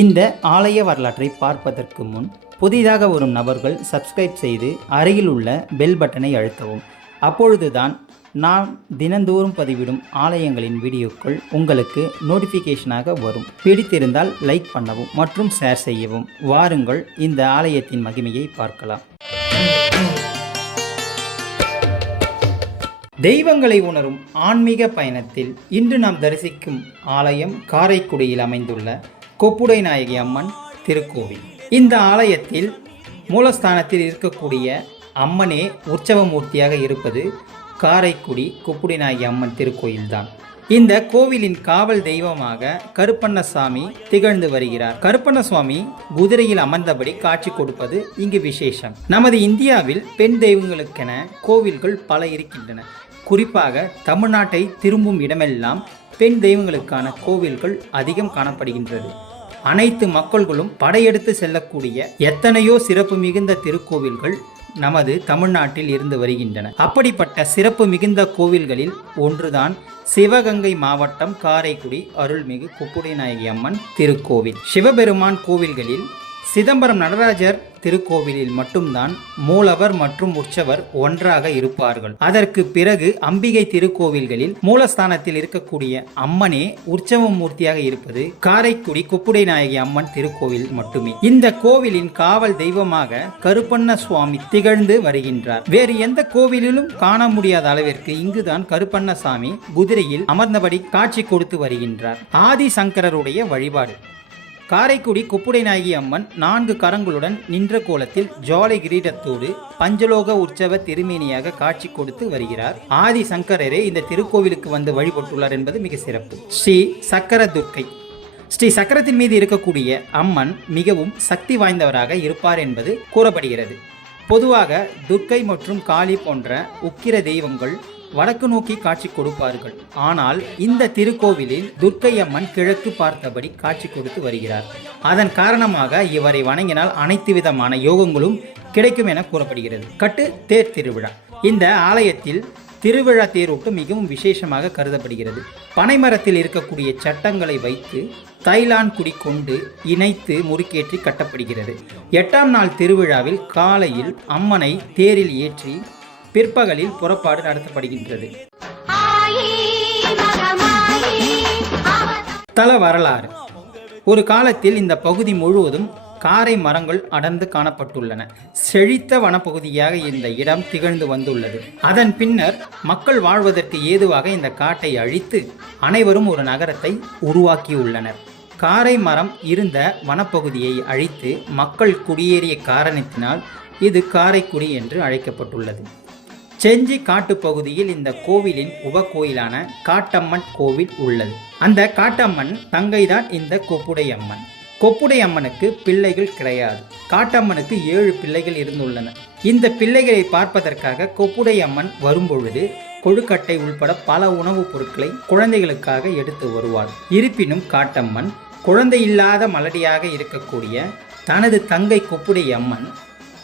இந்த ஆலய வரலாற்றை பார்ப்பதற்கு முன் புதிதாக வரும் நபர்கள் சப்ஸ்கிரைப் செய்து அருகில் உள்ள பெல் பட்டனை அழுத்தவும். அப்பொழுதுதான் நான் தினந்தோறும் பதிவிடும் ஆலயங்களின் வீடியோக்கள் உங்களுக்கு நோட்டிஃபிகேஷனாக வரும். பிடித்திருந்தால் லைக் பண்ணவும் மற்றும் ஷேர் செய்யவும். வாருங்கள் இந்த ஆலயத்தின் மகிமையை பார்க்கலாம். தெய்வங்களை உணரும் ஆன்மீக பயணத்தில் இன்று நாம் தரிசிக்கும் ஆலயம் காரைக்குடியில் அமைந்துள்ள கொப்புடை நாயகி அம்மன் திருக்கோவில். இந்த ஆலயத்தில் மூலஸ்தானத்தில் இருக்கக்கூடிய அம்மனே உற்சவமூர்த்தியாக இருப்பது காரைக்குடி கொப்புடை நாயகி அம்மன் திருக்கோயில்தான். இந்த கோவிலின் காவல் தெய்வமாக கருப்பண்ணசாமி திகழ்ந்து வருகிறார். கருப்பண்ணசுவாமி குதிரையில் அமர்ந்தபடி காட்சி கொடுப்பது இங்கு விசேஷம். நமது இந்தியாவில் பெண் தெய்வங்களுக்கென கோவில்கள் பல இருக்கின்றன. குறிப்பாக தமிழ்நாட்டை திரும்பும் இடமெல்லாம் பெண் தெய்வங்களுக்கான கோவில்கள் அதிகம் காணப்படுகின்றது. அனைத்து மக்கள்களும் படையெடுத்து செல்லக்கூடிய எத்தனையோ சிறப்பு மிகுந்த திருக்கோவில்கள் நமது தமிழ்நாட்டில் இருந்து வருகின்றன. அப்படிப்பட்ட சிறப்பு மிகுந்த கோவில்களில் ஒன்றுதான் சிவகங்கை மாவட்டம் காரைக்குடி அருள்மிகு குப்புடைநாயகி அம்மன் திருக்கோவில். சிவபெருமான் கோவில்களில் சிதம்பரம் நடராஜர் திருக்கோவிலில் மட்டும்தான் மூலவர் மற்றும் உற்சவர் ஒன்றாக இருப்பார்கள். அதற்கு பிறகு அம்பிகை திருக்கோவில்களில் மூலஸ்தானத்தில் இருக்கக்கூடிய அம்மனே உற்சவ மூர்த்தியாக இருப்பது காரைக்குடி குப்புடை நாயகி அம்மன் திருக்கோவில் மட்டுமே. இந்த கோவிலின் காவல் தெய்வமாக கருப்பண்ண சுவாமி திகழ்ந்து வருகின்றார். வேறு எந்த கோவிலிலும் காண முடியாத அளவிற்கு இங்குதான் கருப்பண்ணசாமி குதிரையில் அமர்ந்தபடி காட்சி கொடுத்து வருகின்றார். ஆதி சங்கரருடைய வழிபாடு. காரைக்குடி குப்புடை நாயகி அம்மன் நான்கு கரங்களுடன் நின்ற கோலத்தில் ஜோலை கிரீடத்தோடு பஞ்சலோக உற்சவ திருமேனியாக காட்சி கொடுத்து வருகிறார். ஆதி சங்கரரே இந்த திருக்கோவிலுக்கு வந்து வழிபட்டுள்ளார் என்பது மிக சிறப்பு. ஸ்ரீ சக்கர துர்க்கை ஸ்ரீ சக்கரத்தின் மீது இருக்கக்கூடிய அம்மன் மிகவும் சக்தி வாய்ந்தவராக இருப்பார் என்பது கூறப்படுகிறது. பொதுவாக துர்க்கை மற்றும் காளி போன்ற உக்கிர தெய்வங்கள் வடக்கு நோக்கி காட்சி கொடுப்பார்கள். ஆனால் இந்த திருக்கோவிலில் துர்க்கை அம்மன் கிழக்கு பார்த்தபடி காட்சி கொடுத்து வருகிறார். அதன் காரணமாக இவரை வணங்கினால் அனைத்து விதமான யோகங்களும் கிடைக்கும் என கூறப்படுகிறது. கட்டு தேர் திருவிழா. இந்த ஆலயத்தில் திருவிழா தேரோட்டம் மிகவும் விசேஷமாக கருதப்படுகிறது. பனைமரத்தில் இருக்கக்கூடிய சட்டங்களை வைத்து தைலான் குடி கொண்டு இணைத்து முறுக்கேற்றி கட்டப்படுகிறது. எட்டாம் நாள் திருவிழாவில் காலையில் அம்மனை தேரில் ஏற்றி பிற்பகலில் புறப்பாடு நடத்தப்படுகின்றது. தல வரலாறு. ஒரு காலத்தில் இந்த பகுதி முழுவதும் காரை மரங்கள் அடர்ந்து காணப்பட்டுள்ளன. செழித்த வனப்பகுதியாக இந்த இடம் திகழ்ந்து வந்துள்ளது. அதன் பின்னர் மக்கள் வாழ்வதற்கு ஏதுவாக இந்த காட்டை அழித்து அனைவரும் ஒரு நகரத்தை உருவாக்கியுள்ளனர். காரை மரம் இருந்த வனப்பகுதியை அழித்து மக்கள் குடியேறிய காரணத்தினால் இது காரைக்குடி என்று அழைக்கப்பட்டுள்ளது. செஞ்சி காட்டுப்பகுதியில் இந்த கோவிலின் உபகோயிலான காட்டம்மன் கோவில் உள்ளது. அந்த காட்டம்மன் தங்கைதான் இந்த கொப்புடையம்மன். கொப்புடையம்மனுக்கு பிள்ளைகள் கிடையாது. காட்டம்மனுக்கு ஏழு பிள்ளைகள் இருந்துள்ளன. இந்த பிள்ளைகளை பார்ப்பதற்காக கொப்புடையம்மன் வரும்பொழுது கொழுக்கட்டை உள்பட பல உணவுப் பொருட்களை குழந்தைகளுக்காக எடுத்து வருவாள். இருப்பினும் காட்டம்மன் குழந்தை இல்லாத மலடியாக இருக்கக்கூடிய தனது தங்கை கொப்புடையம்மன்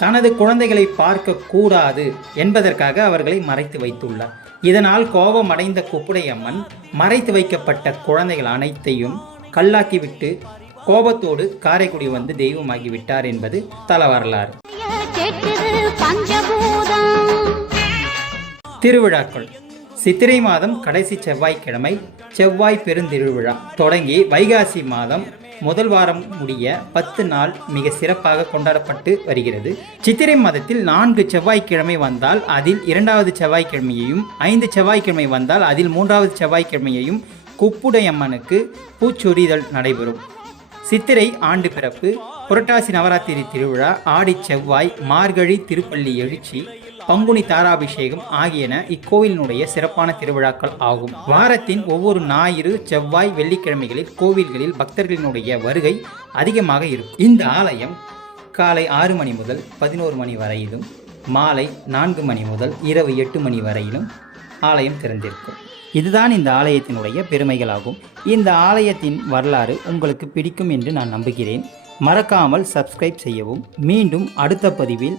தனது குழந்தைகளை பார்க்க கூடாது என்பதற்காக அவர்களை மறைத்து வைத்துள்ளார். இதனால் கோபமடைந்த குப்புடையம்மன் மறைத்து வைக்கப்பட்ட குழந்தைகள் அனைத்தையும் கல்லாக்கிவிட்டு கோபத்தோடு காரைக்குடி வந்து தெய்வமாகி விட்டார் என்பது தல வரலாறு திருவிழாக்கள். சித்திரை மாதம் கடைசி செவ்வாய்க்கிழமை செவ்வாய் பெருந்திருவிழா தொடங்கி வைகாசி மாதம் முதல் வாரம் முடிய பத்து நாள் மிக சிறப்பாக கொண்டாடப்பட்டு வருகிறது. சித்திரை மாதத்தில் நான்கு செவ்வாய்க்கிழமை வந்தால் அதில் இரண்டாவது செவ்வாய்க்கிழமையையும் ஐந்து செவ்வாய்க்கிழமை வந்தால் அதில் மூன்றாவது செவ்வாய்க்கிழமையையும் குப்புடையம்மனுக்கு பூச்சொரிதல் நடைபெறும். சித்திரை ஆண்டு பிறப்பு புரட்டாசி நவராத்திரி திருவிழா ஆடி செவ்வாய் மார்கழி திருப்பள்ளி எழுச்சி பங்குனி தாராபிஷேகம் ஆகியன இக்கோவிலினுடைய சிறப்பான திருவிழாக்கள் ஆகும். வாரத்தின் ஒவ்வொரு ஞாயிறு செவ்வாய் வெள்ளிக்கிழமைகளில் கோவில்களில் பக்தர்களினுடைய வருகை அதிகமாக இருக்கும். இந்த ஆலயம் காலை ஆறு மணி முதல் பதினோரு மணி வரையிலும் மாலை நான்கு மணி முதல் இரவு எட்டு மணி வரையிலும் ஆலயம் திறந்திருக்கும். இதுதான் இந்த ஆலயத்தினுடைய பெருமைகளாகும். இந்த ஆலயத்தின் வரலாறு உங்களுக்கு பிடிக்கும் என்று நான் நம்புகிறேன். மறக்காமல் சப்ஸ்கிரைப் செய்யவும். மீண்டும் அடுத்த பதிவில்